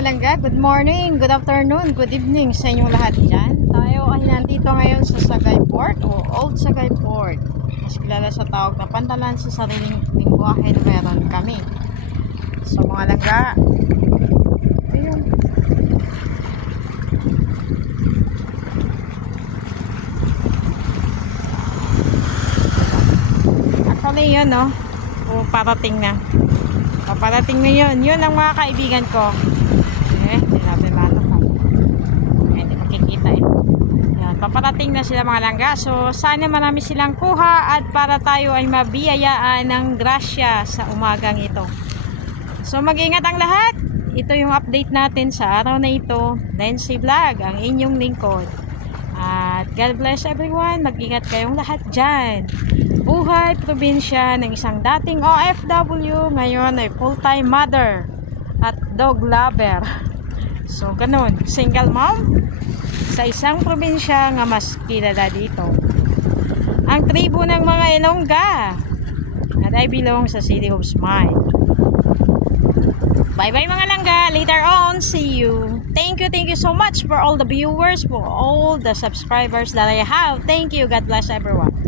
mga good morning, good afternoon, good evening sa inyong lahat dyan. Tayo ay nandito ngayon sa Sagay Port o Old Sagay Port. Mas kilala sa tawag na pantalan sa sariling lingwahe na meron kami. So mga langga, ito yun. Actually yun no, o parating na. Paparating na yun. Yun ang mga kaibigan ko. Yan, paparating na sila mga langga. So, sana marami silang kuha at para tayo ay mabiyayaan ng grasya sa umagang ito. So, mag-ingat ang lahat. Ito yung update natin sa araw na ito. Nancy Vlog, ang inyong lingkod. At God bless everyone. Mag-ingat kayong lahat dyan. Buhay probinsya ng isang dating OFW, ngayon ay full-time mother at dog lover. So, ganun. Single mom sa isang probinsya nga mas kilala dito. Ang tribo ng mga Ilongga at I belong sa City of Smile. Bye-bye mga langga. Later on, see you. Thank you, thank you so much for all the viewers, for all the subscribers that I have. Thank you. God bless everyone.